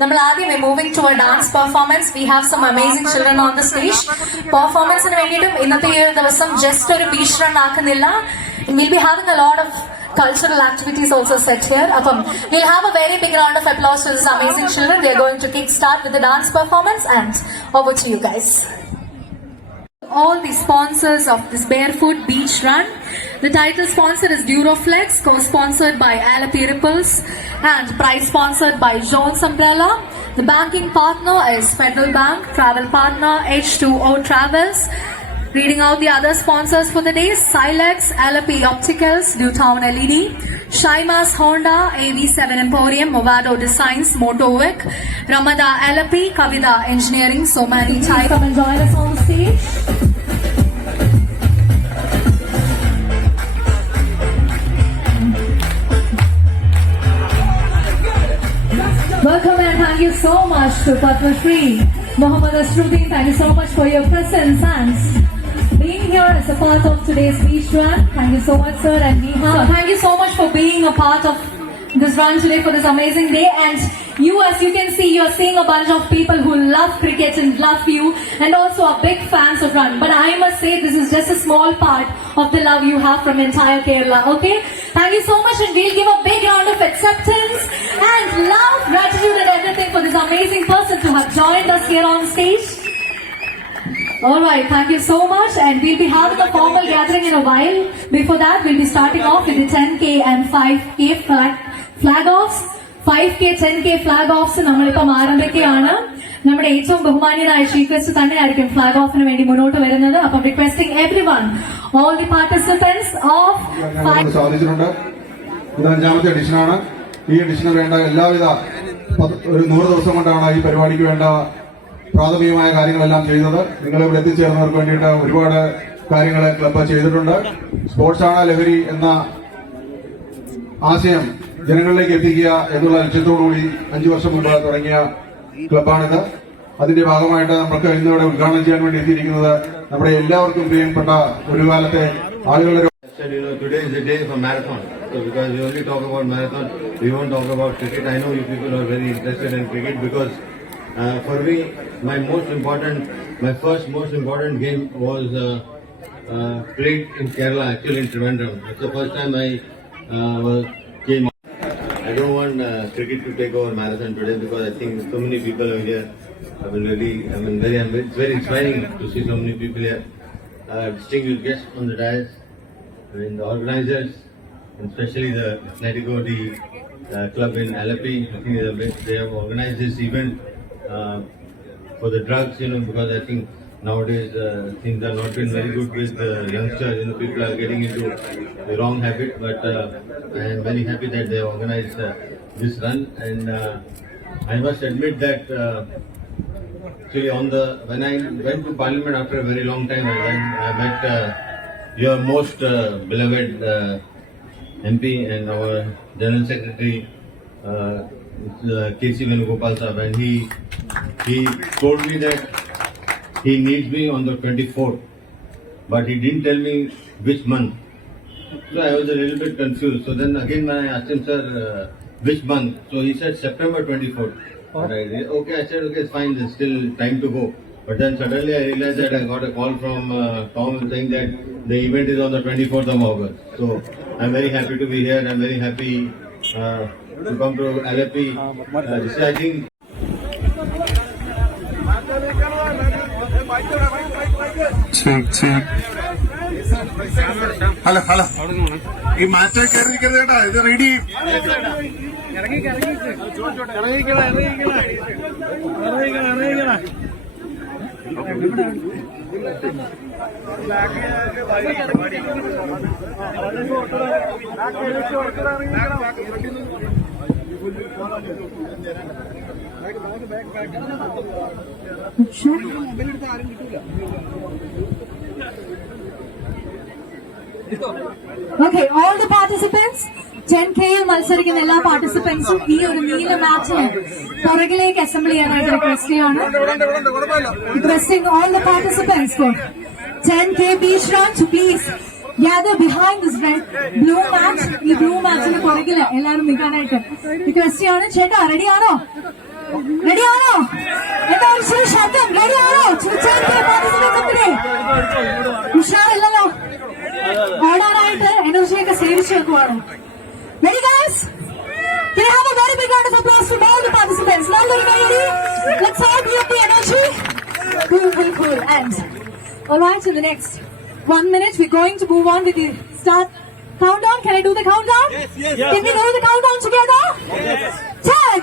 നമ്മൾ ആദ്യമേ moving to a dance performance we have some amazing children on the stage പെർഫോമൻസിന് the ഇന്നത്തെ ഈ ഒരു ദിവസം ജസ്റ്റ് ഒരു beach run ആക്കുന്നില്ല will be having a lot of cultural activities also set here. we'll have a very big round of applause for these amazing children. They are going to kick start with the dance performance and over to you guys all the sponsors of this Barefoot Beach Run. The title sponsor is Duroflex, co-sponsored by Alapiriples and prize sponsored by Jones Umbrella. The banking partner is Federal Bank, travel partner H2O Travels. Reading out the other sponsors for the day, Silex, LP Opticals, Newtown LED, Shimas Honda, AV7 Emporium, Movado Designs, Motovic, Ramada LP, Kavida Engineering, so many types. Come and join us on the stage. thank you so much to Padma Shri Mohammad Thank you so much for your presence and being here as a part of today's beach run. Thank you so much, sir, and Neha. So thank you so much for being a part of this run today for this amazing day. And you, as you can see, you're seeing a bunch of people who love cricket and love you and also are big fans of run. But I must say, this is just a small part of the love you have from entire Kerala, okay? Thank you so much and we'll give a big round of acceptance and love, gratitude and everything for this amazing person to have joined us here on stage. Alright, thank you so much and we'll be having a formal gathering in a while. Before that, we'll be starting off with the 10K and 5K flag, offs. 5K, 10K flag offs നമ്മളിപ്പം ആരംഭിക്കുകയാണ് നമ്മുടെ ഏറ്റവും ബഹുമാനീയനായ chief guest തന്നെയായിരിക്കും flag ഓഫിന് വേണ്ടി മുന്നോട്ട് വരുന്നത് അപ്പം requesting everyone all the participants of സാധിച്ചിട്ടുണ്ട് എഡിഷനാണ് ഈ എഡിഷന് വേണ്ട എല്ലാവിധ ഒരു നൂറ് ദിവസം കൊണ്ടാണ് ഈ പരിപാടിക്ക് വേണ്ട പ്രാഥമികമായ കാര്യങ്ങളെല്ലാം ചെയ്തത് നിങ്ങൾ ഇവിടെ എത്തിച്ചേർന്നവർക്ക് വേണ്ടിയിട്ട് ഒരുപാട് കാര്യങ്ങൾ ക്ലബ്ബ് ചെയ്തിട്ടുണ്ട് സ്പോർട്സ് ആണ് ലഹരി എന്ന ആശയം ജനങ്ങളിലേക്ക് എത്തിക്കുക എന്നുള്ള ലക്ഷ്യത്തോടുകൂടി അഞ്ചു വർഷം മുമ്പ് തുടങ്ങിയ ക്ലബാണിത് അതിന്റെ ഭാഗമായിട്ട് നമുക്ക് ഇന്നിവിടെ ഉദ്ഘാടനം ചെയ്യാൻ വേണ്ടി എത്തിയിരിക്കുന്നത് നമ്മുടെ എല്ലാവർക്കും പ്രിയപ്പെട്ട ഒരു കാലത്തെ ആളുകളുടെ said, you know, today is the day for marathon. So because we only talk about marathon, we won't talk about cricket. I know you people are very interested in cricket because uh, for me, my most important, my first most important game was uh, uh, played in Kerala, actually in Trivandrum. That's the first time I uh, was I don't want uh, cricket to take over marathon today because I think so many people are here. I will really, I mean, very, it's very inspiring to see so many people here. Uh, distinguished guests on the dais, I mean, the organizers, and especially the Natigo D uh, club in Alleppey. I think they have, they have organized this event uh, for the drugs, you know, because I think Nowadays, uh, things are not been very good with the youngsters. You know, people are getting into the wrong habit. But uh, I am very happy that they organized uh, this run. And uh, I must admit that actually on the when I went to Parliament after a very long time, I, went, I met uh, your most uh, beloved uh, MP and our General Secretary uh, KC Venugopal and he he told me that he needs me on the 24th, but he didn't tell me which month. So I was a little bit confused. So then again, when I asked him, sir, uh, which month? So he said September 24th. okay, I said, okay, it's fine, there's still time to go. But then suddenly I realized that I got a call from uh, Tom saying that the event is on the 24th of August. So I'm very happy to be here. I'm very happy uh, to come to LFP. Uh, I think hello hello ഈ മാറ്റേ കയറിയിരിക്കരുത് കേട്ടാ ഇത് ready ഇറങ്ങിക്കണം okay all the participants ten കെയിൽ മത്സരിക്കുന്ന എല്ലാ പാർട്ടിസിപ്പൻസും ഈ ഒരു നീല മാച്ചിന് പുറകിലേക്ക് അസംബിൾ ചെയ്യാനായിട്ട് റിക്വസ്റ്റ് ചെയ്യാണ് requesting all the participants for ten K beach Roach please gather behind this red blue mat ഈ ബ്ലൂ മാച്ചിന് പുറകില് എല്ലാവരും നിൽക്കാനായിട്ട് റിക്വസ്റ്റ് ചെയ്യാണ് ചേട്ടാ റെഡിയാണോ Ready, Ready, ரெடி ஆகணும் என்ன ஒரு சிறு சத்தம் ரெடி ஆகணும் சிரிச்சாருக்கே പാർട്ടിസിപ്പേറ്റ് ഉഷാറില്ലല്ലോ ഓടാനായിട്ട് എനർജിയൊക്കെ സേവിച്ചു വെക്കുവാണ് Ready guys? Can I have a very big round of applause to all the participants? Now that ready, let's all give the energy. Cool, cool, cool. And all right, so the next one minute, we're going to move on with the start countdown. Can I do the countdown? Yes, yes. Can yes, we yes. know the countdown together? Yes. Ten.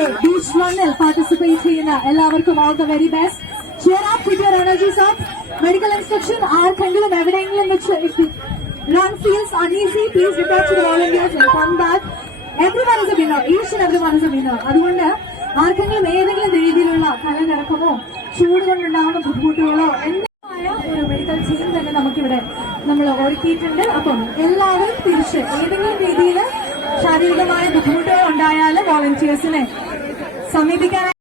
നമ്മുടെ beach മണ്ണിൽ participate ചെയ്യുന്ന എല്ലാവർക്കും all the very best share of your energies of medical instruction ആർക്കെങ്കിലും എവിടെയെങ്കിലും വെച്ച് run feels uneasy, please report to the volunteers and come back. Everyone is a winner. Each and everyone is a winner. അതുകൊണ്ട് ആർക്കെങ്കിലും ഏതെങ്കിലും രീതിയിലുള്ള തലകറക്കമോ ചൂട് കൊണ്ടുണ്ടാകുന്ന ബുദ്ധിമുട്ടുകളോ എന്തായ ഒരു മെഡിക്കൽ ടീം തന്നെ നമുക്കിവിടെ നമ്മൾ ഒരുക്കിയിട്ടുണ്ട് അപ്പം എല്ലാവരും തിരിച്ച് ഏതെങ്കിലും രീതിയിൽ ശാരീരികമായ ബുദ്ധിമുട്ടുകൾ ഉണ്ടായാൽ വോളണ്ടിയേഴ്സിനെ back.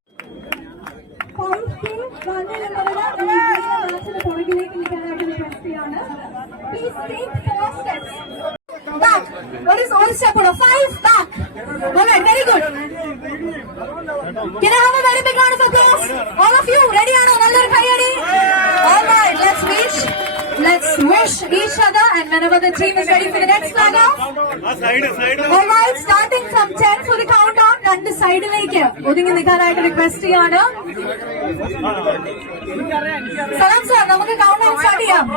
What is one step order? Five back. All right, very good. Can I have a very big round of applause? All of you, ready and another All right, let's reach. Let's wish each other and whenever the team is ready for the next flag off. All right, starting from 10 for the countdown. കണ്ട് സൈഡിലേക്ക് ഒതുങ്ങി നിൽക്കാനായിട്ട് request ചെയ്യാണ് Salam sir നമുക്ക് count out start ചെയ്യാം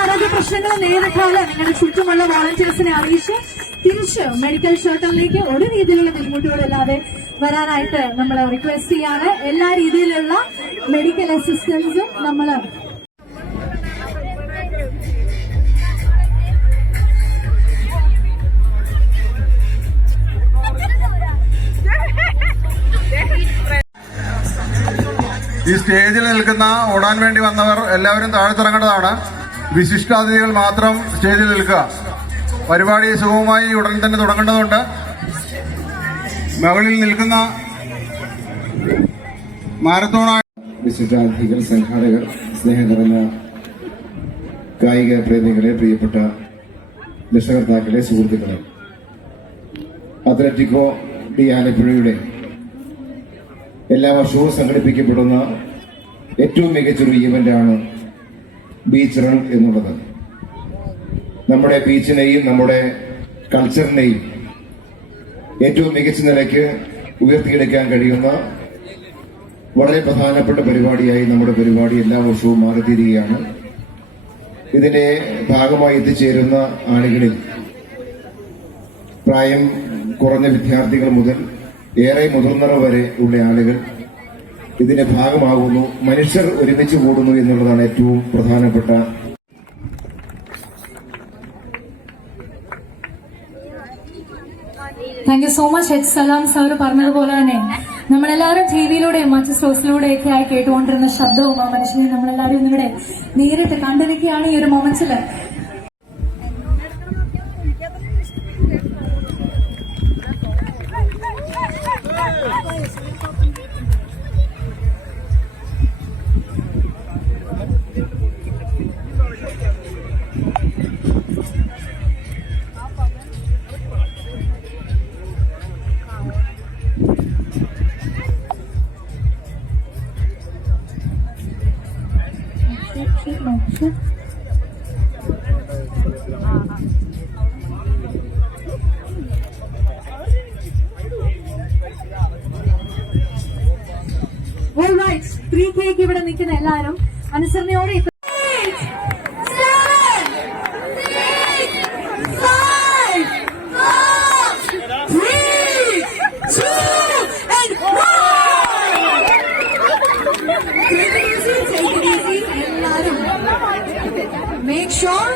ആരോഗ്യ പ്രശ്നങ്ങൾ നേരിട്ടാൽ നിങ്ങളുടെ ചുറ്റുമുള്ള വോളണ്ടിയേഴ്സിനെ അറിയിച്ചു തിരിച്ച് മെഡിക്കൽ ഷട്ടറിലേക്ക് ഒരു രീതിയിലുള്ള ബുദ്ധിമുട്ടുകളില്ലാതെ വരാനായിട്ട് നമ്മൾ റിക്വസ്റ്റ് ചെയ്യാണ് എല്ലാ രീതിയിലുള്ള മെഡിക്കൽ അസിസ്റ്റൻസും നമ്മൾ ഈ സ്റ്റേജിൽ നിൽക്കുന്ന ഓടാൻ വേണ്ടി വന്നവർ എല്ലാവരും താഴെത്തിറങ്ങേണ്ടതാണ് വിശിഷ്ടാതിഥികൾ മാത്രം സ്റ്റേജിൽ നിൽക്കുക പരിപാടി സുഗമമായി ഉടൻ തന്നെ തുടങ്ങേണ്ടതുണ്ട് മകളിൽ നിൽക്കുന്ന മാരത്തോണായ വിശിഷ്ടാതിഥികൾ സംഘാടകർ സ്നേഹം നിറഞ്ഞ കായിക പ്രേമികളെ പ്രിയപ്പെട്ട രക്ഷകർത്താക്കളെ സുഹൃത്തുക്കളെ അത്ലറ്റിക്കോ ഡി ആലപ്പുഴയുടെ എല്ലാ വർഷവും സംഘടിപ്പിക്കപ്പെടുന്ന ഏറ്റവും മികച്ചൊരു ഈവന്റാണ് ബീച്ച് റൺ എന്നുള്ളത് നമ്മുടെ ബീച്ചിനെയും നമ്മുടെ കൾച്ചറിനെയും ഏറ്റവും മികച്ച നിലയ്ക്ക് ഉയർത്തിയെടുക്കാൻ കഴിയുന്ന വളരെ പ്രധാനപ്പെട്ട പരിപാടിയായി നമ്മുടെ പരിപാടി എല്ലാ വർഷവും മാറിത്തീരുകയാണ് ഇതിന്റെ ഭാഗമായി എത്തിച്ചേരുന്ന ആളുകളിൽ പ്രായം കുറഞ്ഞ വിദ്യാർത്ഥികൾ മുതൽ ഏറെ മുതിർന്നവർ വരെ ഉള്ള ആളുകൾ ഇതിന്റെ ഭാഗമാകുന്നു മനുഷ്യർ ഒരുമിച്ച് കൂടുന്നു എന്നുള്ളതാണ് ഏറ്റവും പ്രധാനപ്പെട്ട thank you so much H Salam sir പറഞ്ഞതുപോലെ തന്നെ നമ്മളെല്ലാവരും ടി വിയിലൂടെയും മറ്റ് സോഴ്സിലൂടെയൊക്കെ ആയി കേട്ടുകൊണ്ടിരുന്ന ശബ്ദവും ആ മനുഷ്യനെ നമ്മളെല്ലാവരും ഇന്നിവിടെ നേരിട്ട് കണ്ടിരിക്കുകയാണ് ഈ ഒരു മൊമെന്റ്സിൽ നിൽക്കുന്ന എല്ലാവരും അനുസരണയോടെ make sure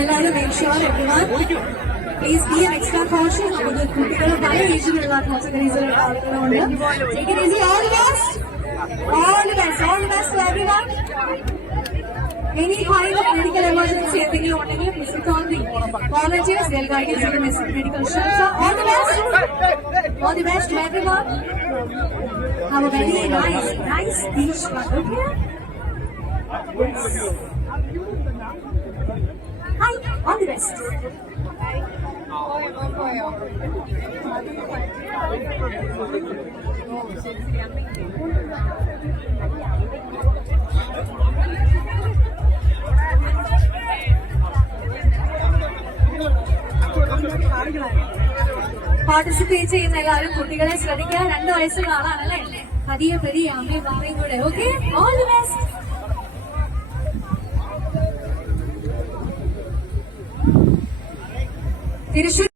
എല്ലാവരും make sure everyone please be an extra cautious നമുക്ക് കുട്ടികൾ പല ഏജിലുള്ള കാറ്റഗറീസിലുള്ള ആളുകളുണ്ട് take it easy all the best all the best, all the best to everyone. Any kind of medical emergency എന്തെങ്കിലും ഉണ്ടെങ്കിൽ മിസ്സിത്തോന്നി volunteers will guide you through the medical shelter. All the best, all the best to everyone. Have a very nice, nice speech, weather here. Yes. Hi, all the best. Participate ചെയ്യുന്ന എല്ലാവരും കുട്ടികളെ ശ്രദ്ധിക്കുക രണ്ടു വയസ്സുള്ള ആളാണല്ലേ പതിയെ പതിയെ അമ്മയും പാറയും കൂടെ okay all the best Finish it.